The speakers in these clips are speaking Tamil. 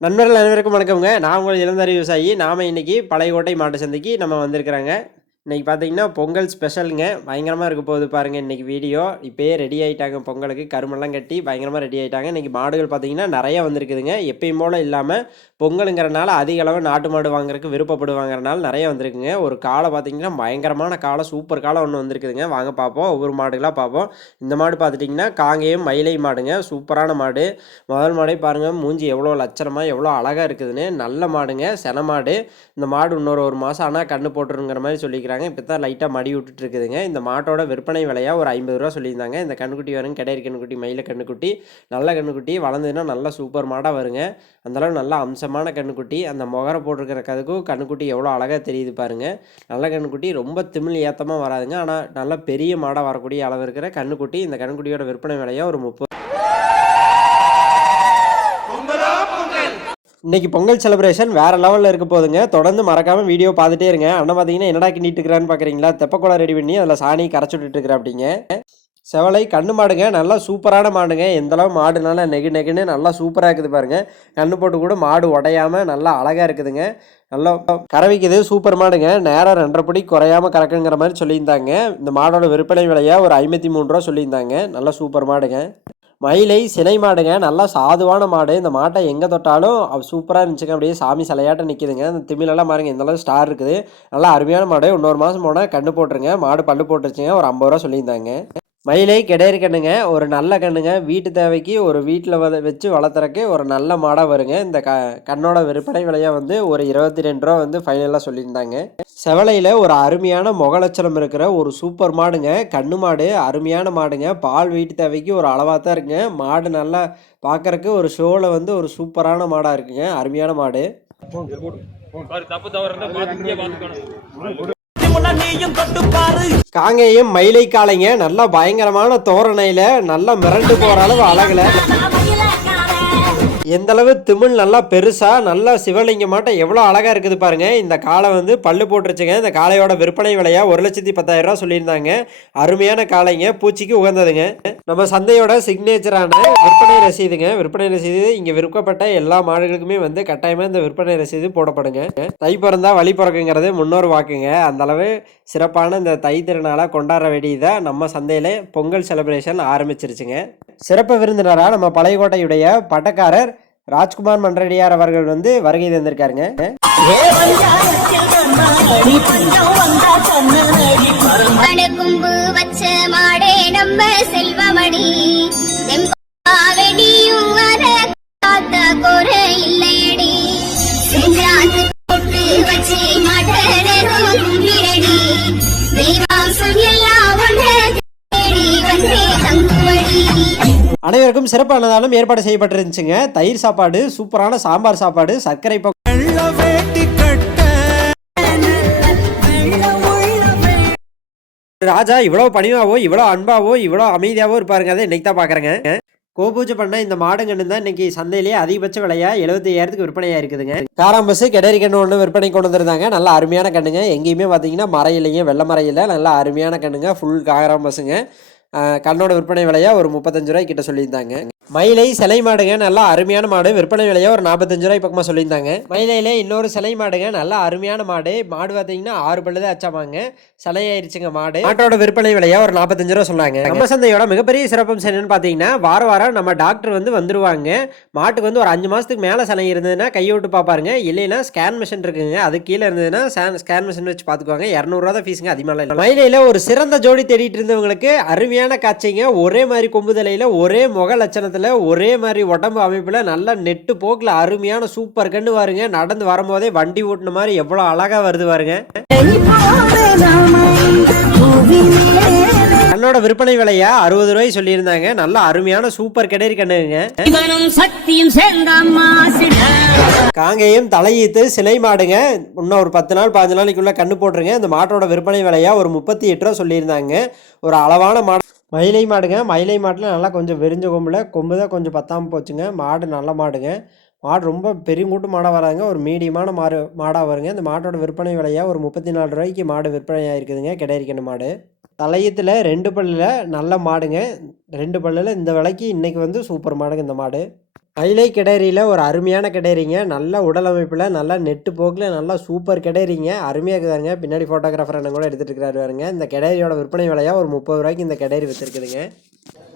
நண்பர்கள் அனைவருக்கும் வணக்கம்ங்க. நான் உங்கள் இளந்தரி விவசாயி. நாம் இன்னைக்கு பழையகோட்டை மாட்டு சந்தைக்கு நம்ம வந்திருக்கிறாங்க. இன்றைக்கி பார்த்தீங்கன்னா பொங்கல் ஸ்பெஷலுங்க. பயங்கரமாக இருக்க போகுது பாருங்கள் இன்றைக்கி வீடியோ. இப்போயே ரெடி ஆகிட்டாங்க பொங்கலுக்கு. கருமெல்லாம் கட்டி பயங்கரமாக ரெடி ஆகிட்டாங்க இன்னைக்கு மாடுகள் பார்த்திங்கன்னா நிறைய வந்திருக்குதுங்க. எப்பயும் போல் இல்லாமல் பொங்கலுங்கிறனால அதிக அளவு நாட்டு மாடு வாங்குறதுக்கு விருப்பப்படுவாங்கிறனால நிறைய வந்திருக்குங்க. ஒரு காலை பார்த்திங்கன்னா பயங்கரமான காலை சூப்பர் காலை ஒன்று வந்திருக்குதுங்க. வாங்க பார்ப்போம் ஒவ்வொரு மாடுகளாக பார்ப்போம் இந்த மாடு பார்த்துட்டிங்கன்னா காங்கேயும் மயிலை மாடுங்க. சூப்பரான மாடு. முதல் மாடே பாருங்கள் மூஞ்சி எவ்வளோ லட்சணமாக எவ்வளோ அழகாக இருக்குதுன்னு. நல்ல மாடுங்க. சென மாடு. இந்த மாடு இன்னொரு ஒரு மாதம் ஆனால் கண்ணு போட்டுருங்கிற மாதிரி சொல்லிக்கிறாங்க. இப்போ தான் லைட்டாக மடி விட்டுட்டு இருக்குதுங்க இந்த மாட்டோட விற்பனை விலையாக ஒரு ஐம்பது ரூபா சொல்லியிருந்தாங்க. இந்த கண்ணுக்குட்டி வரும் கிடையிற கண்ணுக்குட்டி மயில கண்ணுக்குட்டி நல்ல கண்ணுக்குட்டி வளர்ந்ததுன்னா நல்லா சூப்பர் மாடாக வருங்க. அந்தளவு நல்ல அம்சமான கண்ணுக்குட்டி. அந்த முகரை போட்டிருக்கிற கதுக்கும் கண்ணுக்குட்டி எவ்வளோ அழகாக தெரியுது பாருங்கள் நல்ல கண்ணுக்குட்டி ரொம்ப திமிழ் ஏத்தமாக வராதுங்க. ஆனால் நல்ல பெரிய மாடாக வரக்கூடிய அளவு இருக்கிற கண்ணுக்குட்டி இந்த கண்ணுக்குட்டியோட விற்பனை விலையாக ஒரு முப்பது இன்னைக்கு பொங்கல் செலிப்ரேஷன் வேற லெவலில் இருக்க போதுங்க தொடர்ந்து மறக்காம வீடியோ பார்த்துட்டே இருங்க. அண்ணன் பார்த்தீங்கன்னா என்னடா கிண்டிட்டு இருக்கிறான்னு பார்க்குறீங்களா தெப்பக்குளம் ரெடி பண்ணி அதில் சாணி கரைச்சி விட்டுட்டு அப்படிங்க. செவலை கண்ணு மாடுங்க. நல்லா சூப்பரான மாடுங்க. எந்த அளவு மாடு நல்லா நெகு நெகுன்னு நல்லா சூப்பராக இருக்குது பாருங்க. கண்ணு போட்டு கூட மாடு உடையாம நல்லா அழகாக இருக்குதுங்க. நல்லா கறவைக்குது. சூப்பர் மாடுங்க. நேரம் ரெண்டரை படி குறையாம கறக்குங்கிற மாதிரி சொல்லியிருந்தாங்க. இந்த மாடோட விற்பனை விலையாக ஒரு ஐம்பத்தி மூணு ரூபா சொல்லியிருந்தாங்க. நல்லா சூப்பர் மாடுங்க. மயிலை சினை மாடுங்க. நல்லா சாதுவான மாடு. இந்த மாட்டை எங்கே தொட்டாலும் சூப்பராக இருந்துச்சுங்க. அப்படியே சாமி சிலையாட்டம் நிற்கிதுங்க இந்த திமிலெல்லாம் பாருங்கள் இந்த அளவு ஸ்டார் இருக்குது. நல்லா அருமையான மாடு. இன்னொரு மாதம் போனால் கண்டு போட்டுருங்க. மாடு பல்லு போட்டுருச்சுங்க. ஒரு ஐம்பது ரூபா சொல்லியிருந்தாங்க. மயிலை கிடையிற கண்ணுங்க ஒரு நல்ல கண்ணுங்க. வீட்டு தேவைக்கு ஒரு வீட்டில் வ வச்சு வளர்த்துறக்கு ஒரு நல்ல மாடாக வருங்க. இந்த க கண்ணோட விற்பனை விலையாக வந்து ஒரு இருபத்தி ரெண்டு ரூபா வந்து ஃபைனலாக சொல்லியிருந்தாங்க. செவலையில் ஒரு அருமையான முகலட்சணம் இருக்கிற ஒரு சூப்பர் மாடுங்க. கண்ணு மாடு அருமையான மாடுங்க. பால் வீட்டு தேவைக்கு ஒரு அளவாக தான் இருக்குங்க. மாடு நல்லா பார்க்குறக்கு ஒரு ஷோவில் வந்து ஒரு சூப்பரான மாடாக இருக்குங்க. அருமையான மாடு. தப்பு தவறு இருந்தா காங்கேயம் மயிலை காலைங்க நல்லா பயங்கரமான தோரணையில நல்லா மிரண்டு போற அளவு அழகுல. எந்த அளவு திமிழ் நல்லா பெருசாக நல்லா சிவலிங்கமாட்டம் எவ்வளோ அழகாக இருக்குது பாருங்க. இந்த காளை வந்து பல்லு போட்டுருச்சுங்க. இந்த காளையோட விற்பனை விலையா ஒரு லட்சத்தி பத்தாயிரரூவா சொல்லியிருந்தாங்க. அருமையான காளைங்க. பூச்சிக்கு உகந்ததுங்க. நம்ம சந்தையோட சிக்னேச்சரான விற்பனை ரசீதுங்க. விற்பனை ரசீது இங்கே விற்கப்பட்ட எல்லா மாடுகளுக்குமே வந்து கட்டாயமாக இந்த விற்பனை ரசீது போடப்படுங்க. தை பிறந்தா வழி பிறக்குங்கிறது முன்னோர் வாக்குங்க. அந்த அளவு சிறப்பான இந்த தை திருநாளாக கொண்டாட வேண்டியதாக நம்ம சந்தையில் பொங்கல் செலிப்ரேஷன் ஆரம்பிச்சிருச்சுங்க. சிறப்பு விருந்தினராக நம்ம பழையகோட்டையுடைய பட்டக்காரர் ராஜ்குமார் மன்றடியார் அவர்கள் வந்து வருகை தந்திருக்காருங்க கும்பு வச்ச மாடே நம்ம செல்வமணி சிறப்பானதாலும் ஏற்பாடு செய்யப்பட்டிருந்துச்சுங்க. தயிர் சாப்பாடு சூப்பரான சாம்பார் சாப்பாடு சர்க்கரை ராஜா இவ்வளோ பணிவாவோ இவ்வளோ அன்பாவோ இவ்வளோ அமைதியாவோ இருப்பாருங்க. அதை இன்னைக்கு தான் பார்க்குறேங்க கோபூஜை பண்ண இந்த மாடுங்கன்னு தான் இன்னைக்கு சந்தையிலேயே அதிகபட்ச விலையா எழுபத்தி ஐயாயிரத்துக்கு விற்பனையா இருக்குதுங்க. காராம்பஸ் கெடரி கண்ணு ஒன்று விற்பனை கொண்டு வந்திருந்தாங்க. நல்லா அருமையான கண்ணுங்க எங்கேயுமே பார்த்தீங்கன்னா மறையிலைங்க வெள்ளை மறையில் நல்லா அருமையான கண்ணுங்க ஃபுல் காராம்பஸுங்க பஸ்ஸுங்க கண்ணோட விற்பனை விலையாக ஒரு முப்பத்தஞ்சு ரூபாய் கிட்ட சொல்லியிருந்தாங்க. மயிலை சிலை மாடுங்க நல்லா அருமையான மாடு. விற்பனை விலையாக ஒரு நாற்பத்தஞ்சு ரூபாய் பக்கமாக சொல்லியிருந்தாங்க. மயிலையில் இன்னொரு சிலை மாடுங்க நல்லா அருமையான மாடு. மாடு பார்த்தீங்கன்னா ஆறு பல்லு தான் அச்சாமாங்க. சிலையாயிருச்சுங்க மாடு. மாட்டோட விற்பனை விலையாக ஒரு நாற்பத்தஞ்சு ரூபா சொன்னாங்க. நம்ம சந்தையோட மிகப்பெரிய சிறப்பம்சம் என்னன்னு பார்த்தீங்கன்னா வார வாரம் நம்ம டாக்டர் வந்து வந்துருவாங்க. மாட்டுக்கு வந்து ஒரு அஞ்சு மாதத்துக்கு மேலே சிலை இருந்ததுன்னா கையை விட்டு பார்ப்பாருங்க. இல்லைன்னா ஸ்கேன் மிஷின் இருக்குங்க. அது கீழே இருந்ததுன்னா ஸ்கேன் மிஷின் வச்சு பார்த்துக்குவாங்க. இரநூறுவா தான் ஃபீஸுங்க அதிகமாக இல்லை. மயிலையில் ஒரு சிறந்த ஜோடி தேடிட்டு இருந்தவங்களுக்கு அருமையான காட்சிங்க. ஒரே மாதிரி கொம்புதலையில் ஒரே முக லட்சணத்தில் ஒரே மாதிரி உடம்பு அமைப்பில் நல்லா நெட்டு போக்கில் அருமையான சூப்பர் கண்ணு பாருங்க. நடந்து வரும்போதே வண்டி ஓட்டின மாதிரி எவ்வளோ அழகாக வருது பாருங்க. கண்ணோட விற்பனை விலையா? அறுபது ரூபாய் சொல்லியிருந்தாங்க. நல்ல அருமையான சூப்பர் கிடையாது கண்ணுங்க. சக்தியும் காங்கேயம் தலையீத்து சிலை மாடுங்க. இன்னும் ஒரு பத்து நாள் பாஞ்சு நாளைக்குள்ள கண்ணு போட்டுருங்க. இந்த மாட்டோட விற்பனை விலையா? ஒரு முப்பத்தி எட்டு ரூபா சொல்லியிருந்தாங்க. ஒரு அளவான மாடு. மயிலை மாடுங்க. மயிலை மாட்டில் நல்லா கொஞ்சம் விரிஞ்ச கொம்பில். கொம்பு தான் கொஞ்சம் பத்தாமல் போச்சுங்க. மாடு நல்ல மாடுங்க. மாடு ரொம்ப பெரிய மூட்டு மாடாக வராங்க. ஒரு மீடியமான மாடு மாடாக வருங்க. இந்த மாட்டோட விற்பனை விலையா? ஒரு முப்பத்தி நாலு ரூபாய்க்கு மாடு விற்பனை ஆயிருக்குதுங்க கிடையிருக்கணும் மாடு. தலையத்தில் ரெண்டு பல்லில் நல்ல மாடுங்க. ரெண்டு பல்லில் இந்த விலைக்கு இன்றைக்கி வந்து சூப்பர் மாடுங்க இந்த மாடு. மயிலை கிடேரியில் ஒரு அருமையான கிடேரிங்க. நல்ல உடல் அமைப்பில் நல்லா நெட்டு போக்கில் நல்லா சூப்பர் கிடேரிங்க. அருமையாக இருக்குதாங்க பின்னாடி ஃபோட்டோகிராஃபர் என்ன கூட எடுத்துகிட்டு இருக்கிறாரு பாருங்க. இந்த கிடேரியோட விற்பனை விலையாக ஒரு முப்பது ரூபாய்க்கு இந்த கிடேரி விற்றுருக்குதுங்க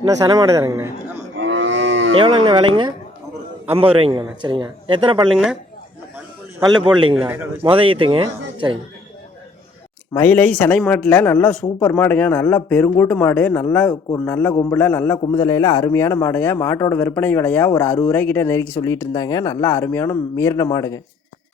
என்ன சனமாடு தரங்கண்ணா எவ்வளோங்கண்ணா விலைங்க? ஐம்பது ரூபாய்ங்கண்ணா சரிங்கண்ணா. எத்தனை பல்லுங்கண்ணா? பல்லு போடலிங்களா? முத ஈத்துங்க. சரிங்க. மயிலை செனை மாட்டில் நல்லா சூப்பர் மாடுங்க. நல்லா பெருங்கூட்டு மாடு நல்லா கு- நல்ல கொம்பில் நல்ல கும்புதலையில் அருமையான மாடுங்க. மாட்டோட விற்பனை விலையாக ஒரு அறுபது ரூபாய்க்கிட்ட நெருக்கி சொல்லிட்டு இருந்தாங்க. நல்லா அருமையான மீறின மாடுங்க.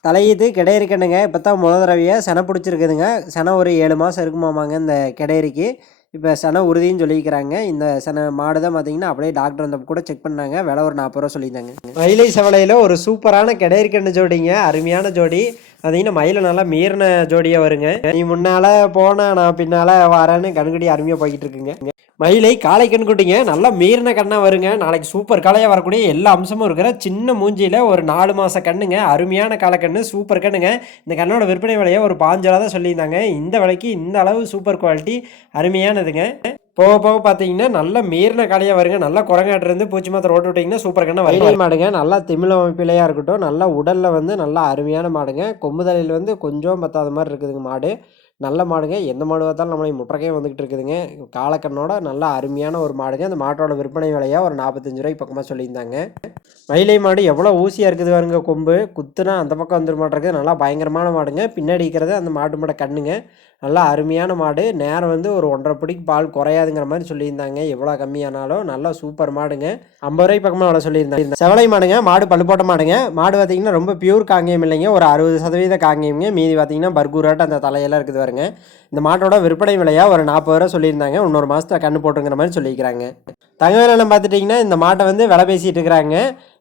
தலையீத்து கிடையிருக்கணுங்க இப்போ தான் முத தடவையாக செனை பிடிச்சிருக்குதுங்க. செனை ஒரு ஏழு மாதம் இருக்குமாமாங்க இந்த கிடையரிக்கு இப்போ சன உறுதின்னு சொல்லியிருக்கிறாங்க. இந்த சன மாடு தான் பார்த்தீங்கன்னா அப்படியே டாக்டர் வந்தப்போ கூட செக் பண்ணாங்க. விலை ஒரு நாற்பது ரூபா சொல்லியிருந்தாங்க. மயிலை செவலையில் ஒரு சூப்பரான கிடையிருக்கண்ணு ஜோடிங்க. அருமையான ஜோடி. பார்த்தீங்கன்னா மயில நல்லா மீறின ஜோடியாக வருங்க. நீ முன்னால் போனால் நான் பின்னால் வரேன்னு கண்குடி அருமையாக போய்கிட்டு இருக்குங்க. மயிலை காளை கண்குட்டிங்க நல்லா மீறின கண்ணாக வருங்க. நாளைக்கு சூப்பர் காளையாக வரக்கூடிய எல்லா அம்சமும் இருக்கிற சின்ன மூஞ்சியில் ஒரு நாலு மாத கண்ணுங்க. அருமையான காளைக்கண்ணு சூப்பர் கண்ணுங்க. இந்த கண்ணோட விற்பனை விலையை ஒரு பாஞ்சலா தான் சொல்லியிருந்தாங்க. இந்த விலைக்கு இந்த அளவு சூப்பர் குவாலிட்டி அருமையானதுங்க. போக போக பார்த்தீங்கன்னா நல்ல மீறின கலையாக வருங்க. நல்லா குரங்காட்டிருந்து பூச்சி மாத்திரை ஓட்டு விட்டிங்கன்னா சூப்பர் கண்ணா வயல் மாடுங்க. நல்லா திமிழ் அமைப்பிலையாக இருக்கட்டும் நல்லா உடலில் வந்து நல்லா அருமையான மாடுங்க. கொம்புதலையில் வந்து கொஞ்சம் பத்தாத மாதிரி இருக்குதுங்க மாடு. நல்ல மாடுங்க. எந்த மாடு பார்த்தாலும் நம்மளை முற்றக்கே வந்துக்கிட்டு இருக்குதுங்க. காலக்கண்ணோட நல்ல அருமையான ஒரு மாடுங்க. அந்த மாட்டோட விற்பனை விலையாக ஒரு நாற்பத்தஞ்சு ரூபாய்க்கு பக்கமாக சொல்லியிருந்தாங்க. மயிலை மாடு எவ்வளோ ஊசியாக இருக்குது பாருங்க கொம்பு. குத்துனா அந்த பக்கம் வந்துட மாட்டேங்குது நல்லா பயங்கரமான மாடுங்க. பின்னாடி இருக்கிறது அந்த மாட்டு மாட கண்ணுங்க. நல்லா அருமையான மாடு. நேரம் வந்து ஒரு ஒன்றரை பிடிக்கு பால் குறையாதுங்கிற மாதிரி சொல்லியிருந்தாங்க. எவ்வளோ கம்மியானாலும் நல்லா சூப்பர் மாடுங்க. ஐம்பது ரூபாய் பக்கமாக அவ்வளோ சொல்லியிருந்தாங்க. செவலை மாடுங்க. மாடு பழுப்போட்ட போட்ட மாடுங்க. மாடு பார்த்தீங்கன்னா ரொம்ப பியூர் காங்கேயம் இல்லைங்க. ஒரு அறுபது சதவீத காங்கேயம்ங்க. மீதி பார்த்திங்கன்னா பர்கூராட்டு அந்த தலையெல்லாம் இருக்குது பாருங்க. இந்த மாட்டோட விற்பனை விலையாக ஒரு நாற்பது ரூபா சொல்லியிருந்தாங்க. இன்னொரு மாதத்துல கண்ணு போட்டுங்கிற மாதிரி சொல்லியிருக்கிறாங்க. தங்கவேலம் பார்த்துட்டிங்கன்னா இந்த மாட்டை வந்து விலை பேசிகிட்டு இருக்கிறாங்க.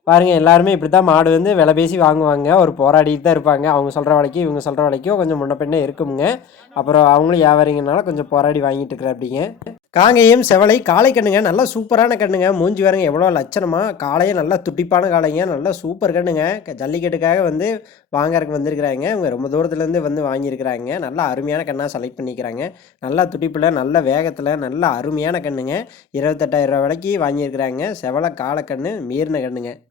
பாருங்கள் எல்லாருமே இப்படி தான் மாடு வந்து விலை பேசி வாங்குவாங்க. ஒரு போராடிட்டு தான் இருப்பாங்க. அவங்க சொல்கிற விலைக்கு இவங்க சொல்கிற விலைக்கும் கொஞ்சம் முன்ன பின்னே இருக்குங்க. அப்புறம் அவங்களும் வியாபாரிங்கனால கொஞ்சம் போராடி வாங்கிட்டு இருக்கிறாப்பிடிங்க காங்கேயம் செவலை காளை கண்ணுங்க நல்லா சூப்பரான கண்ணுங்க. மூஞ்சி வரங்க எவ்வளோ லட்சணமாக காளையே நல்லா துட்டிப்பான காளைங்க. நல்லா சூப்பர் கண்ணுங்க. க- ஜல்லிக்கட்டுக்காக வந்து வாங்கறதுக்கு வந்திருக்கிறாங்க. இவங்க ரொம்ப தூரத்துலேருந்து வந்து வாங்கியிருக்கிறாங்க. நல்லா அருமையான கண்ணாக செலக்ட் பண்ணிக்கிறாங்க. நல்லா துடிப்பில் நல்ல வேகத்தில் நல்ல அருமையான கண்ணுங்க. இருபத்தெட்டாயிரம் ரூபா விலைக்கு வாங்கியிருக்கிறாங்க. செவலை காளைக்கண்ணு மீறின கண்ணுங்க.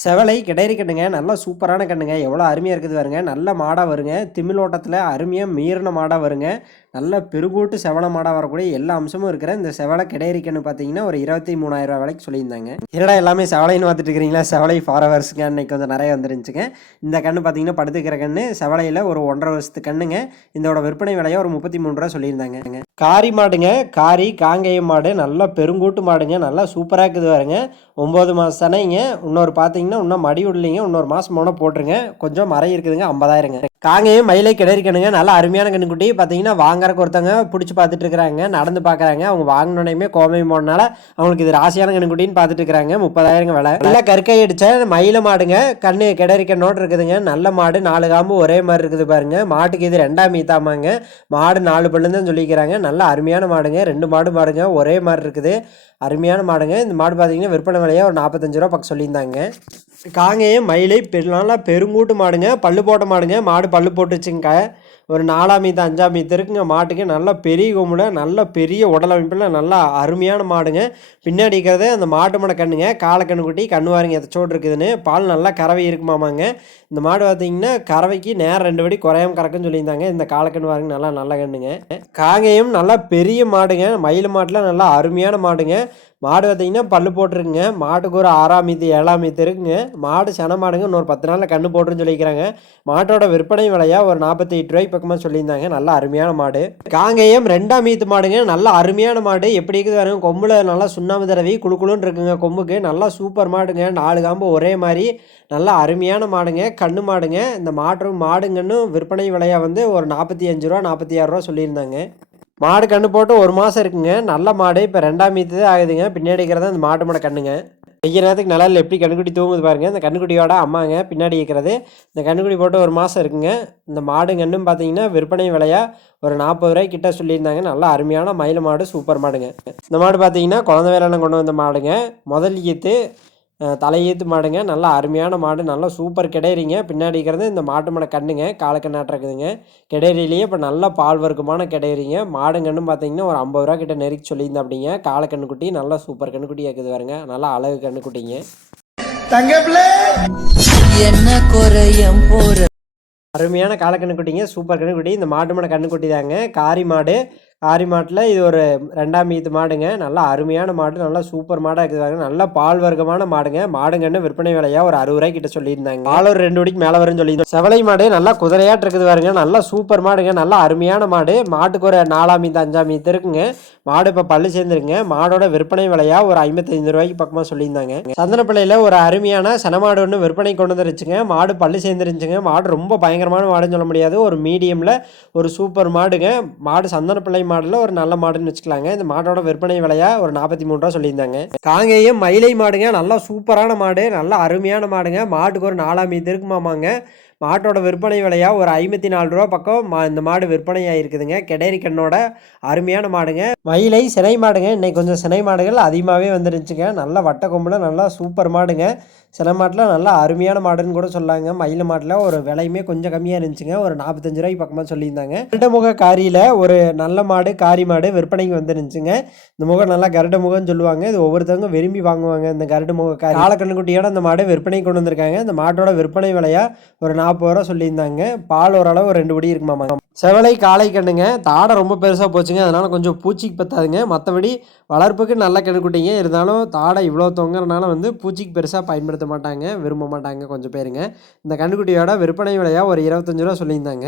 செவலை கிடைரி கண்ணுங்க. நல்லா சூப்பரான கண்ணுங்க. எவ்வளோ அருமையாக இருக்குது வருங்க நல்ல மாடாக வருங்க. திமிழோட்டத்தில் அருமையாக மீறின மாடாக வருங்க. நல்ல பெருகூட்டு செவலை மாடாக வரக்கூடிய எல்லா அம்சமும் இருக்கிற இந்த செவலை கிடைரி கண்ணு பார்த்தீங்கன்னா ஒரு இருபத்தி மூணாயிரரூவா விலைக்கு சொல்லியிருந்தாங்க. என்னடா எல்லாமே செவலைன்னு பார்த்துட்டு இருக்கிறீங்களா? செவலை ஃபாரவர்ஸுங்க அன்னைக்கு கொஞ்சம் நிறைய வந்துருந்துச்சுங்க. இந்த கண்ணு பார்த்தீங்கன்னா படுத்துக்கிற கண்ணு. செவலையில் ஒரு ஒன்றரை வருஷத்து கண்ணுங்க. இதோட விற்பனை விலையை ஒரு முப்பத்தி மூணு ரூபா சொல்லியிருந்தாங்க. காரி மாடுங்க. காரி காங்கேயம் மாடு. நல்லா பெருங்கூட்டு மாடுங்க. நல்லா சூப்பராக இருக்குது பாருங்க. ஒம்பது மாதம் தானேங்க. இன்னொரு பார்த்தீங்கன்னா இன்னும் மடி விடலிங்க. இன்னொரு மாதம் போனால் போட்டுருங்க. கொஞ்சம் மறை இருக்குதுங்க. ஐம்பதாயிரங்க. காங்கையும் மயிலை கிடைக்கணுங்க நல்லா அருமையான கண்ணுக்குட்டி பார்த்தீங்கன்னா வாங்குறக்கு ஒருத்தவங்க பிடிச்சி பார்த்துட்டு இருக்கிறாங்க. நடந்து பார்க்குறாங்க அவங்க வாங்கினோடையுமே கோமை போனால அவங்களுக்கு இது ராசியான கண்ணுக்குட்டின்னு பார்த்துட்டு இருக்கிறாங்க. முப்பதாயிரங்க விலை. நல்லா கற்கை அடிச்ச மயில மாடுங்க. கண்ணு கிடைக்கனோடு இருக்குதுங்க. நல்ல மாடு. நாலு காம்பு ஒரே மாதிரி இருக்குது பாருங்க. மாட்டுக்கு இது ரெண்டாம் மீத்தாமாங்க. மாடு நாலு பல்லுன்னு தான் சொல்லிக்கிறாங்க. நல்ல அருமையான மாடுங்க. ரெண்டு மாடு மாடுங்க. ஒரே மாதிரி இருக்குது. அருமையான மாடுங்க. இந்த மாடு பார்த்தீங்கன்னா விற்பனை விலையாக ஒரு நாற்பத்தஞ்சு ரூபா பக்கம் சொல்லியிருந்தாங்க. காங்கேயம் மயிலை பெரு நல்லா பெருங்கூட்டு மாடுங்க பல்லு போட்ட மாடுங்க. மாடு பல்லு போட்டுச்சுங்க. ஒரு நாலாம் மீத்து அஞ்சாம் மீத்து இருக்குங்க மாட்டுக்கு. நல்ல பெரிய கொம்புல நல்ல பெரிய உடல் அமைப்பில் நல்லா அருமையான மாடுங்க. பின்னாடி இருக்கிறது அந்த மாட்டு மட கண்ணுங்க. காலை குட்டி கண்ணு வாருங்க எத்தச்சோடு இருக்குதுன்னு. பால் நல்லா கறவை இருக்குமாமாங்க. இந்த மாடு பார்த்தீங்கன்னா கறவைக்கு நேரம் ரெண்டு படி குறையாம கறக்குன்னு சொல்லியிருந்தாங்க. இந்த காலக்கண்ணு வாருங்க நல்லா நல்ல கண்ணுங்க. காங்கேயம் நல்லா பெரிய மாடுங்க. மயில் மாட்டில் நல்லா அருமையான மாடுங்க. மாடு பார்த்தீங்கன்னா பல்லு போட்டிருக்குங்க. மாட்டுக்கு ஒரு ஆறாம் மீத்து ஏழாம் மீத்து இருக்குங்க. மாடு சென மாடுங்க இன்னொரு பத்து நாளில் கண்ணு போட்டுருன்னு சொல்லிக்கிறாங்க. மாட்டோட விற்பனை விலையாக ஒரு நாற்பத்தி எட்டு ரூபாய்க்கு பக்கமாக சொல்லியிருந்தாங்க. நல்ல அருமையான மாடு. காங்கேயம் ரெண்டாம் மீத்து மாடுங்க. நல்ல அருமையான மாடு. எப்படி இருக்குது பாருங்க. கொம்புல நல்லா சுண்ணாம்பு தடவி குழுக்குழுன்னு இருக்குங்க கொம்புக்கு. நல்லா சூப்பர் மாடுங்க. நாலு காம்பு ஒரே மாதிரி. நல்லா அருமையான மாடுங்க. கண்ணு மாடுங்க. இந்த மாட்டு மாடுங்கன்னு விற்பனை விலையாக வந்து ஒரு நாற்பத்தி அஞ்சு ரூபா நாற்பத்தி ஆறுரூவா சொல்லியிருந்தாங்க. மாடு கண்ணு போட்டு ஒரு மாதம் இருக்குங்க. நல்ல மாடு. இப்போ ரெண்டாம் மீத்து தான் ஆகுதுங்க. பின்னாடி இருக்கிறது அந்த மாட்டு மாட கண்ணுங்க. வெய்ய நேரத்துக்கு நிழல்ல எப்படி கண்ணுக்குட்டி தூங்குது பாருங்க. இந்த கண்ணுக்குட்டியோட அம்மாங்க பின்னாடி இருக்கிறது. இந்த கண்ணுக்குட்டி போட்டு ஒரு மாதம் இருக்குங்க. இந்த மாடு கண்ணும் பார்த்தீங்கன்னா விற்பனை விலையா ஒரு நாற்பது ரூபாய் கிட்ட சொல்லியிருந்தாங்க. நல்லா அருமையான மயில் மாடு சூப்பர் மாடுங்க. இந்த மாடு பார்த்தீங்கன்னா குழந்தை வேலைன்னு கொண்டு வந்த மாடுங்க. முதல் ஈத்து தலையீத்து மாடுங்க. நல்லா அருமையான மாடு. நல்லா சூப்பர் கிடையிறீங்க. பின்னாடி இருக்கிறது இந்த மாட்டு மாட கண்ணுங்க. காலக்கண்ணாட்டம் இருக்குதுங்க. கிடையிலேயே இப்போ நல்லா பால் வர்க்கமான கிடையிறீங்க. மாடுங்கன்னு பார்த்தீங்கன்னா ஒரு ஐம்பது ரூபா கிட்ட நெருக்கி சொல்லியிருந்தேன் அப்படிங்க காலக்கண்ணுக்குட்டி நல்லா சூப்பர் கண்ணுக்குட்டியாக இருக்குது பாருங்க. நல்லா அழகு கண்ணுக்குட்டிங்க. என்ன குறையம் போற அருமையான காளை கண்ணுக்குட்டிங்க. சூப்பர் கண்ணுக்குட்டி. இந்த மாட்டு மாட கண்ணுக்குட்டி தாங்க காரி மாடு. ஆரி மாட்டில் இது ஒரு ரெண்டாம் மீது மாடுங்க. நல்லா அருமையான மாடு நல்லா சூப்பர் மாடாக இருக்குது பாருங்க. நல்ல பால் வர்க்கமான மாடுங்க. மாடுங்கன்னு விற்பனை விலையாக ஒரு அறுபது ரூபாய் கிட்ட சொல்லியிருந்தாங்க. பால் ஒரு ரெண்டு மணிக்கு மேலே வரும்னு சொல்லியிருந்தோம். செவலை மாடு நல்லா குதிரையாட்டு இருக்குது பாருங்க. நல்லா சூப்பர் மாடுங்க. நல்லா அருமையான மாடு. மாட்டுக்கு ஒரு நாலாம் மீது அஞ்சாம் மீது இருக்குங்க. மாடு இப்போ பல்லு சேர்ந்துருங்க. மாடோட விற்பனை விலையாக ஒரு ஐம்பத்தஞ்சு ரூபாய்க்கு பக்கமாக சொல்லியிருந்தாங்க. சந்தனப்பிள்ளையில் ஒரு அருமையான சனமாடு ஒன்று விற்பனை கொண்டு வந்துருச்சுங்க. மாடு பல்லு சேர்ந்துருந்துச்சுங்க மாடு ரொம்ப பயங்கரமான மாடுன்னு சொல்ல முடியாது. ஒரு மீடியமில் ஒரு சூப்பர் மாடுங்க. மாடு சந்தனப்பிள்ளை மாடலில் ஒரு நல்ல மாடுன்னு வச்சுக்கலாங்க. இந்த மாடோட விற்பனை விலையாக ஒரு நாற்பத்தி மூணு ரூபா சொல்லியிருந்தாங்க. காங்கேயம் மயிலை மாடுங்க. நல்லா சூப்பரான மாடு. நல்லா அருமையான மாடுங்க. மாட்டுக்கு ஒரு நாலாம் மீது இருக்குமாமாங்க. மாட்டோட விற்பனை விலையாக ஒரு ஐம்பத்தி நாலு ரூபா பக்கம் மா இந்த மாடு விற்பனை ஆகிருக்குதுங்க கெடேரி கண்ணோட அருமையான மாடுங்க. மயிலை சினை மாடுங்க. இன்னைக்கு கொஞ்சம் சினை மாடுகள் அதிகமாகவே வந்துருந்துச்சுங்க. நல்ல வட்ட கொம்பில் நல்லா சூப்பர் மாடுங்க. சில மாட்டில் நல்லா அருமையான மாடுன்னு கூட சொல்லாங்க. மயில் மாட்டில் ஒரு விலையுமே கொஞ்சம் கம்மியாக இருந்துச்சுங்க. ஒரு நாற்பத்தஞ்சு ரூபாய்க்கு பக்கமாக சொல்லியிருந்தாங்க. கருடமுக காரியில் ஒரு நல்ல மாடு காரி மாடு விற்பனைக்கு வந்துருந்துச்சுங்க. இந்த முகம் நல்லா கருட முகம்னு சொல்லுவாங்க. இது ஒவ்வொருத்தவங்க விரும்பி வாங்குவாங்க இந்த கருட முக காரி. காலக்கண்ணுக்குட்டியோட அந்த மாடு விற்பனைக்கு கொண்டு வந்திருக்காங்க. இந்த மாட்டோட விற்பனை விலையாக ஒரு நாற்பது ரூபா சொல்லியிருந்தாங்க. பால் ஓரளவு ஒரு ரெண்டு படி இருக்குமாமா. செவலை காளை கண்ணுங்க. தாடை ரொம்ப பெருசாக போச்சுங்க. அதனால் கொஞ்சம் பூச்சிக்கு பத்தாதுங்க. மற்றபடி வளர்ப்புக்கு நல்ல கண்ணுக்குட்டிங்க. இருந்தாலும் தாடை இவ்வளோ தொங்குறதுனால வந்து பூச்சிக்கு பெருசாக பயன்படுத்த மாட்டாங்க. விரும்ப மாட்டாங்க கொஞ்சம் பேருங்க. இந்த கண்ணுக்குட்டியோட விற்பனை விலையாக ஒரு இருபத்தஞ்சு ரூபா சொல்லியிருந்தாங்க.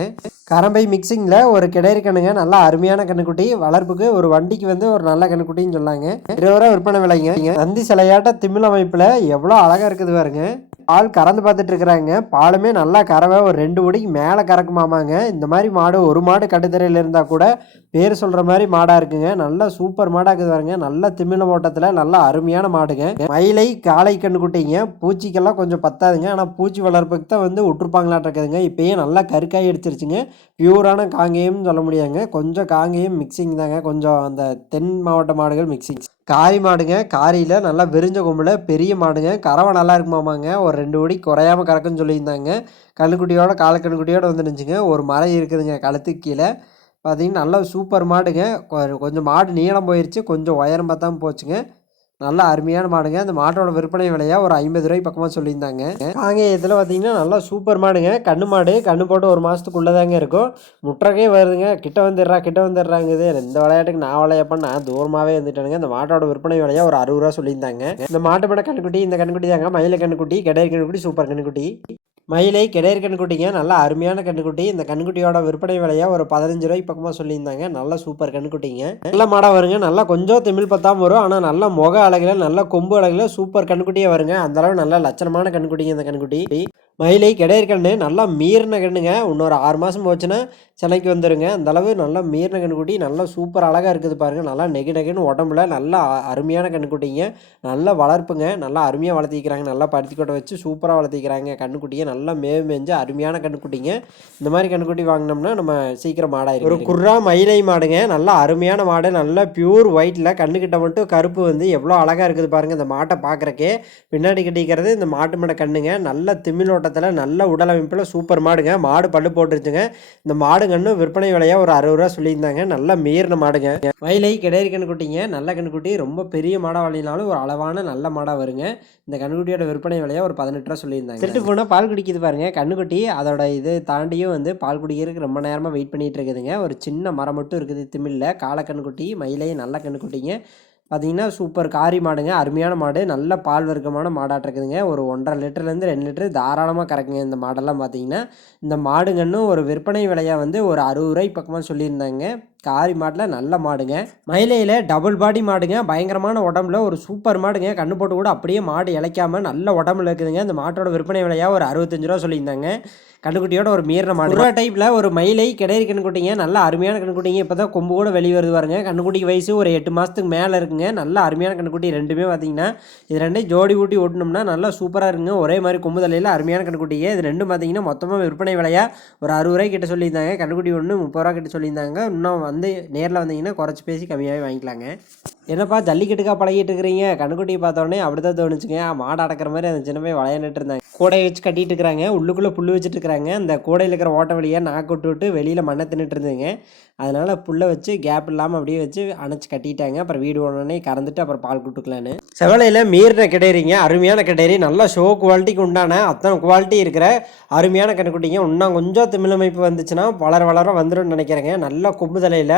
கரம்பை மிக்சிங்கில் ஒரு கிடேரி கண்ணுங்க. நல்லா அருமையான கண்ணுக்குட்டி. வளர்ப்புக்கு ஒரு வண்டிக்கு வந்து ஒரு நல்ல கண்ணுக்குட்டின்னு சொன்னாங்க. இருபது ரூபா விற்பனை விலைங்க. நந்தி சிலையாட்ட திமிழ் அமைப்பில் எவ்வளோ அழகாக இருக்குது பாருங்க. பால் கறந்து பார்த்துட்டு இருக்கிறாங்க பாலுமே நல்லா கறவை. ஒரு ரெண்டு ஒடிக்கு மேலே கறக்குமாமாங்க. இந்த மாதிரி மாடு ஒரு மாடு கட்டுத்தரையில் இருந்தால் கூட பேர் சொல்கிற மாதிரி மாடாக இருக்குங்க. நல்லா சூப்பர் மாடாக இருக்குது பாருங்க. நல்ல திமிழ ஓட்டத்தில் நல்லா அருமையான மாடுங்க. மயிலை காளை கண்ணுக்குட்டிங்க. பூச்சிக்கெல்லாம் கொஞ்சம் பத்தாதுங்க. ஆனால் பூச்சி வளர்ப்புக்கு தான் வந்து விட்டுருப்பாங்களாட்டிருக்குதுங்க இப்போயே நல்லா கருக்காய் அடிச்சிருச்சுங்க. பியூரான காங்கேயம்னு சொல்ல முடியாங்க கொஞ்சம் காங்கேயம் மிக்சிங் தாங்க. கொஞ்சம் அந்த தென் மாவட்ட மாடுகள் மிக்சிங் காரி மாடுங்க. காரியில் நல்லா விரிஞ்ச கொம்பில் பெரிய மாடுங்க. கறவை நல்லா இருக்குமாமாங்க. ஒரு ரெண்டு ஒடி குறையாம கறக்குன்னு சொல்லியிருந்தாங்க. கண்ணுக்குட்டியோட காலை கண்ணுக்குட்டியோட வந்துருந்துச்சுங்க ஒரு மரம் இருக்குதுங்க கழுத்துக்கு கீழே. பார்த்தீங்கன்னா நல்லா சூப்பர் மாடுங்க. கொஞ்சம் மாடு நீளம் போயிடுச்சு கொஞ்சம் உயரம் பார்த்தாமல் போச்சுங்க. நல்ல அருமையான மாடுங்க. அந்த மாட்டோட விற்பனை விலையா ஒரு ஐம்பது ரூபாய்க்கு பக்கமாக சொல்லியிருந்தாங்க. காங்கேயத்தில் பார்த்தீங்கன்னா நல்லா சூப்பர் மாடுங்க. கண்ணு மாடு கண்ணு போட்டு ஒரு மாதத்துக்குள்ளே தாங்க இருக்கும். முற்றகே வருதுங்க. கிட்ட வந்துடுறா கிட்ட வந்துடுறாங்குது. இந்த விளையாட்டுக்கு நான் விளையாப்பேன். நான் தூரமாகவே வந்துட்டேனுங்க இந்த மாட்டோட விற்பனை விலையா ஒரு அறுபது ரூபா சொல்லியிருந்தாங்க. இந்த மாட்டு மேட கண்ணுக்குட்டி இந்த கண்ணுக்குட்டி தாங்க. மயில கண்ணுக்குட்டி கெடேரி கண்ணுக்குட்டி சூப்பர் கண்ணுக்குட்டி. மயிலை கிடையர் கண்குட்டிங்க நல்லா அருமையான கண்ணுக்குட்டி. இந்த கண்குட்டியோட விற்பனை விலையா ஒரு பதினஞ்சு ரூபாய் பக்கமாக சொல்லியிருந்தாங்க. நல்ல சூப்பர் கண்குட்டிங்க நல்ல மாடாக வருங்க. நல்லா கொஞ்சம் திமிழ் பத்தாம வரும். ஆனால் நல்ல முக அழகில் நல்ல கொம்பு அழகில் சூப்பர் கண்குட்டியாக வருங்க. அந்த அளவு நல்ல லட்சணமான கண்குட்டிங்க இந்த கண்குட்டி மயிலை கிடையிற கண்ணு நல்லா மீறின கண்ணுங்க இன்னொரு ஆறு மாதம் போச்சுன்னா சிலைக்கு வந்துடுங்க அந்த அளவு நல்லா மீறின கண்ணுக்குட்டி நல்லா சூப்பர் அழகாக இருக்குது பாருங்கள் நல்லா நெகு நெகுன்னு உடம்புல நல்லா அருமையான கண்ணுக்குட்டிங்க நல்லா வளர்ப்புங்க. நல்லா அருமையாக வளர்த்திக்கிறாங்க. நல்லா பருத்தி கொட்டை வச்சு சூப்பராக வளர்த்திக்கிறாங்க. கண்ணுக்குட்டியை நல்லா மேவு மேஞ்சு அருமையான கண்ணுக்குட்டிங்க இந்த மாதிரி கண்ணுக்குட்டி வாங்கினோம்னா நம்ம சீக்கிரம் மாடாயிரும் ஒரு குர்ரா மயிலை மாடுங்க. நல்லா அருமையான மாடு. நல்லா பியூர் ஒயிட்டில் கண்ணுக்கிட்ட மட்டும் கருப்பு வந்து எவ்வளோ அழகாக இருக்குது பாருங்கள் இந்த மாட்டை பார்க்குறக்கே பின்னாடி கட்டிக்கிறது இந்த மாட்டு மாட கண்ணுங்க. நல்ல மாவட்டத்தில் நல்ல உடல் அமைப்பில் சூப்பர் மாடுங்க. மாடு பல்லு போட்டுருச்சுங்க. இந்த மாடு விற்பனை விலையாக ஒரு அறுபது ரூபா சொல்லியிருந்தாங்க. நல்ல மீறின மாடுங்க. மயிலை கிடேரி கண்ணுக்குட்டிங்க நல்ல கண்ணுக்குட்டி ரொம்ப பெரிய மாடாக வழினாலும் ஒரு அளவான நல்ல மாடாக வருங்க. இந்த கண்ணுக்குட்டியோட விற்பனை விலையாக ஒரு பதினெட்டு ரூபா சொல்லியிருந்தாங்க. திருட்டு போனால் பால் குடிக்குது பாருங்க. கண்ணுக்குட்டி அதோட இது தாண்டியும் வந்து பால் குடிக்கிறதுக்கு ரொம்ப நேரமாக வெயிட் பண்ணிகிட்டு இருக்குதுங்க. ஒரு சின்ன மரம் மட்டும் இருக்குது திமிழில் காளை கண்ணுக்குட்டி மயிலை நல்ல கண்ணுக்குட்டிங்க பார்த்தீங்கன்னா சூப்பர். காரி மாடுங்க அருமையான மாடு. நல்ல பால் வர்க்கமான மாடாட்ட இருக்குதுங்க. ஒரு ஒன்றரை லிட்டர்லேருந்து ரெண்டு லிட்டர் தாராளமாக கறக்குங்க இந்த மாடெல்லாம் பார்த்தீங்கன்னா இந்த மாடுங்கன்னு ஒரு விற்பனை விலையாக வந்து ஒரு அறுபது ரூபாய் பக்கமாக சொல்லியிருந்தாங்க. காரி மாட்டில் நல்ல மாடுங்க. மயிலையில் டபுள் பாடி மாடுங்க. பயங்கரமான உடம்புல ஒரு சூப்பர் மாடுங்க. கண்ணு போட்டு கூட அப்படியே மாடு இளைக்காம நல்ல உடம்புல இருக்குதுங்க. இந்த மாட்டோட விற்பனை விலையாக ஒரு அறுபத்தஞ்சு ரூபா சொல்லியிருந்தாங்க. கண்ணுக்குட்டியோட ஒரு மீறின மாடு. புறா டைப்பில் ஒரு மயிலை கிடையாது கண்ணுக்குட்டிங்க நல்ல அருமையான கண்ணுக்குட்டிங்க. இப்போ தான் கொம்பு கூட வெளியே வருது பாருங்க. கண்ணுக்குட்டிக்கு வயசு ஒரு எட்டு மாதத்துக்கு மேலே இருக்குங்க. நல்ல அருமையான கண்ணுக்குட்டி ரெண்டுமே பார்த்தீங்கன்னா இது ரெண்டையும் ஜோடி ஊட்டி ஓட்டினோம்னா நல்லா சூப்பராக இருக்குங்க. ஒரே மாதிரி கொம்பு தலையில் அருமையான கண்ணுக்குட்டிங்க. இது ரெண்டும் பார்த்தீங்கன்னா மொத்தமாக விற்பனை விலையாக ஒரு அறுபது ரூபாய் கிட்ட சொல்லியிருந்தாங்க. கண்ணுக்குட்டி ஒன்று முப்பது ரூபா கிட்ட சொல்லியிருந்தாங்க. இன்னும் வந்து நேரில் வந்தீங்கன்னா குறைச்சி பேசி கம்மியாகவே வாங்கிக்கலாங்க. என்னப்பா ஜல்லிக்கட்டுக்கா பழகிட்டு இருக்கிறீங்க கண்ணுக்குட்டியை பார்த்தோன்னே அப்படி தான் தோணுச்சுங்க. மாடு அடக்கிற மாதிரி அந்த சின்ன போய் விளையாண்டுட்டு இருந்தாங்க. கூடையை வச்சு கட்டிட்டு இருக்கிறாங்க. உள்ளுக்குள்ளே புல் வச்சுட்டு இருக்கிறாங்க. அந்த கூடையில் இருக்கிற ஓட்ட வழியாக நாக்கு விட்டு விட்டு வெளியில் மண்ணை தின்னுட்டு இருந்ததுங்க. அதனால் புல்லை வச்சு கேப் இல்லாமல் அப்படியே வச்சு அணைச்சி கட்டிட்டாங்க. அப்புறம் வீடு உடனே கறந்துட்டு அப்புறம் பால் கொடுத்துக்கலான்னு செவலையில் மீறின கிடையிறீங்க அருமையான கிடையிறி நல்ல ஷோ குவாலிட்டிக்கு உண்டான அத்தனை குவாலிட்டி இருக்கிற அருமையான கண்ணுக்குட்டிங்க. இன்னும் கொஞ்சம் திமிழமைப்பு வந்துச்சுன்னா வளர வளர வந்துடும் நினைக்கிறேங்க. நல்ல கொம்பு தலையில்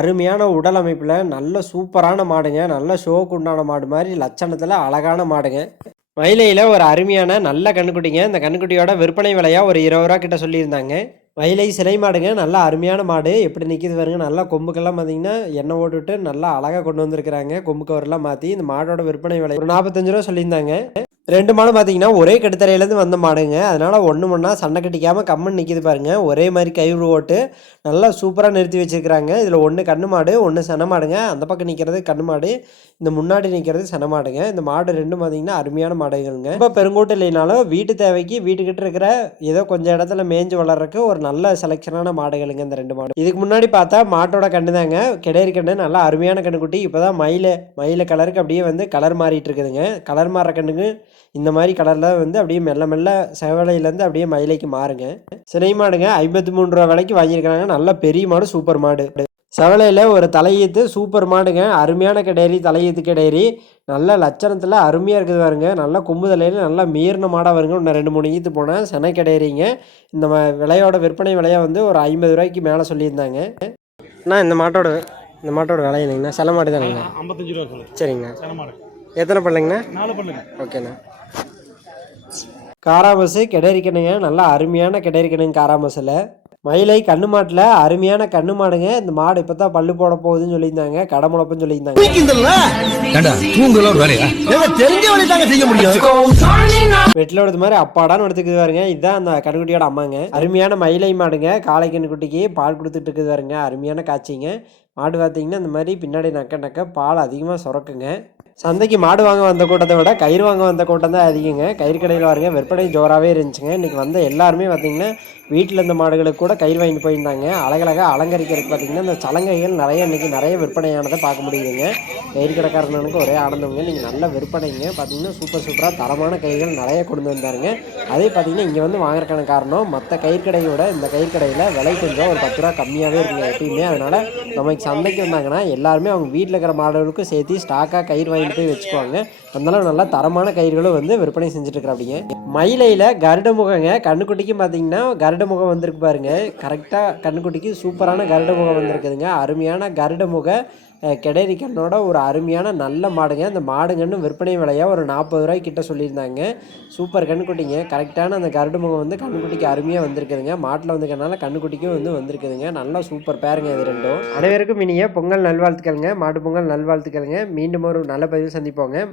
அருமையான உடல் அமைப்பில் நல்ல சூப்பரான மாடுங்க. நல்ல ஷோக்கு உண்டான மாடு மாதிரி லட்சணத்தில் அழகான மாடுங்க. மயிலையில் ஒரு அருமையான நல்ல கண்ணுக்குட்டிங்க இந்த கண்ணுக்குட்டியோட விற்பனை விலையாக ஒரு இருபது ரூபா கிட்ட சொல்லியிருந்தாங்க. மயிலை சிலை மாடுங்க. நல்லா அருமையான மாடு. எப்படி நிற்கிது பாருங்க. நல்லா கொம்புக்கெல்லாம் பார்த்தீங்கன்னா எண்ணெய் ஓட்டுட்டு நல்லா அழகாக கொண்டு வந்திருக்கிறாங்க. கொம்பு கவர்லாம் மாற்றி இந்த மாடோட விற்பனை விலை ஒரு நாற்பத்தஞ்சு ரூபா சொல்லியிருந்தாங்க. ரெண்டு மாடு பார்த்தீங்கன்னா ஒரே கெடுத்தரையிலேருந்து வந்த மாடுங்க. அதனால் ஒன்று மண்ணா சண்டை கட்டிக்காமல் கம்மன் நிற்கிது பாருங்க. ஒரே மாதிரி கயிறு ஓட்டு நல்லா சூப்பராக நிறுத்தி வச்சுருக்கிறாங்க. இதில் ஒன்று கண்ணு மாடு ஒன்று சென மாடுங்க. அந்த பக்கம் நிற்கிறது கண்ணு மாடு இந்த முன்னாடி நிற்கிறது சென மாடுங்க. இந்த மாடு ரெண்டும் பார்த்தீங்கன்னா அருமையான மாடுகளுங்க. ரொம்ப பெருங்கூட்டம் இல்லைனாலும் வீட்டு தேவைக்கு வீட்டுக்கிட்ட இருக்கிற ஏதோ கொஞ்சம் இடத்துல மேய்ஞ்சு வளர்றதுக்கு ஒரு நல்ல செலெக்ஷனான மாடுகளுங்க இந்த ரெண்டு மாடு. இதுக்கு முன்னாடி பார்த்தா மாட்டோட கண்ணு தாங்க கிடையிற கண்ணு நல்லா அருமையான கண்ணுக்குட்டி. இப்போ தான் மயில மயில கலருக்கு அப்படியே வந்து கலர் மாறிட்டு இருக்குதுங்க. கலர் மாறுற கண்ணுக்கு இந்த மாதிரி கலரில் வந்து அப்படியே மெல்ல மெல்ல செவலையிலேருந்து அப்படியே மயிலைக்கு மாறுங்க. சினை மாடுங்க ஐம்பத்தி மூணு ரூபா விலைக்கு வாங்கியிருக்கிறாங்க. நல்ல பெரிய மாடு சூப்பர் மாடு. செவலையில் ஒரு தலையீத்து சூப்பர் மாடுங்க. அருமையான கிடையரி தலையீத்து கிடையரி நல்ல லட்சணத்தில் அருமையாக இருக்குது பாருங்க. நல்ல கொம்பு தலையில் நல்லா மீறின மாடாக வருங்க. இன்னும் ரெண்டு மூணு ஈத்து போனால் செனை கிடையறிங்க இந்த ம- விலையோட விற்பனை விலையை வந்து ஒரு ஐம்பது ரூபாய்க்கு மேலே சொல்லியிருந்தாங்க. அண்ணா இந்த மாட்டோட இந்த மாட்டோட விலை இல்லைங்கண்ணா செல மாடு தானுங்கண்ணா? ஐம்பத்தஞ்சு ரூபா சரிங்கண்ணா. எத்தனை பல்லுங்கண்ணா? நாலு ஓகேண்ணா. காராமசு கிடரிக்கணுங்க நல்லா அருமையான கிடரிக்கணுங்க காராமசில். மயிலை கண்ணு மாட்டில் அருமையான கண்ணு மாடுங்க. இந்த மாடு இப்போ தான் பல்லு போட போகுதுன்னு சொல்லியிருந்தாங்க கடை முளப்புன்னு சொல்லியிருந்தாங்க. வெட்டில் எடுத்த மாதிரி அப்பாடான்னு எடுத்துக்குது பாருங்க. இதுதான் அந்த கண்ணுக்குட்டியோட அம்மாங்க. அருமையான மயிலை மாடுங்க. காளை கண்ணுக்குட்டிக்கு பால் கொடுத்துட்டு இருக்குது பாருங்க. அருமையான காட்சிங்க. மாடு பார்த்தீங்கன்னா இந்த மாதிரி பின்னாடி நக்க நக்க பால் அதிகமாக சுரக்குங்க. சந்தைக்கு மாடு வாங்க வந்த கூட்டத்தை விட கயிறு வாங்க வந்த கூட்டம் தான் அதிகங்க. கயிறு கடையில் வாருங்க விற்பனை ஜோராகவே இருந்துச்சுங்க. இன்றைக்கி வந்த எல்லாருமே பார்த்திங்கன்னா வீட்டில் இருந்த மாடுகளுக்கு கூட கயிறு வாங்கிட்டு போயிருந்தாங்க. அழகழகாக அலங்கரிக்கிறதுக்கு பார்த்தீங்கன்னா இந்த சலங்கைகள் நிறைய இன்றைக்கி நிறைய விற்பனையானதை பார்க்க முடியுதுங்க. கயிறு கடைக்காரனுக்கு ஒரே ஆனந்தங்க. நீங்கள் நல்ல விற்பனைங்க. பார்த்திங்கன்னா சூப்பர் சூப்பராக தரமான கயிறுகள் நிறைய கொண்டு வந்தாருங்க. அதே பார்த்தீங்கன்னா இங்கே வந்து வாங்குறதுக்கான காரணம் மற்ற கயிறு கடையோட இந்த கயிறு கடையில் விலை கொஞ்சம் ஒரு பத்து ரூபா கம்மியாகவே இருக்குங்க எப்பயுமே. அதனால் நமக்கு சந்தைக்கு வந்தாங்கன்னா எல்லாருமே அவங்க வீட்டில் இருக்கிற மாடுகளுக்கும் சேர்த்து ஸ்டாக்காக கயிறு வாங்கிட்டு போய் வச்சுக்குவாங்க. அதனால நல்லா தரமான கயிறுகளும் வந்து விற்பனை செஞ்சுட்டு இருக்கிறாப்பிங்க மயிலையில் கருட முகங்க கண்ணுக்குட்டிக்கு பார்த்தீங்கன்னா கருட முகம் வந்திருக்கு பாருங்க. கரெக்டாக கண்ணுக்குட்டிக்கு சூப்பரான கருட முகம் வந்திருக்குதுங்க. அருமையான கருட முக கெடேரி கண்ணோட ஒரு அருமையான நல்ல மாடுங்க. அந்த மாடுங்கன்னு விற்பனை விலையாக ஒரு நாற்பது ரூபாய் கிட்ட சொல்லியிருந்தாங்க. சூப்பர் கண்ணுக்குட்டிங்க. கரெக்டான அந்த கருடு முகம் வந்து கண்ணுக்குட்டிக்கு அருமையாக வந்திருக்குதுங்க. மாட்டில் வந்துக்கிறனால கண்ணுக்குட்டிக்கும் வந்து வந்திருக்குதுங்க. நல்லா சூப்பர் பேருங்க இது ரெண்டும். அனைவருக்கும் இனிய பொங்கல் நல்வாழ்த்துக்கள்ங்க. மாட்டு பொங்கல் நல்வாழ்த்துக்கள்ங்க. மீண்டும் ஒரு நல்ல பதிவு சந்திப்போங்க.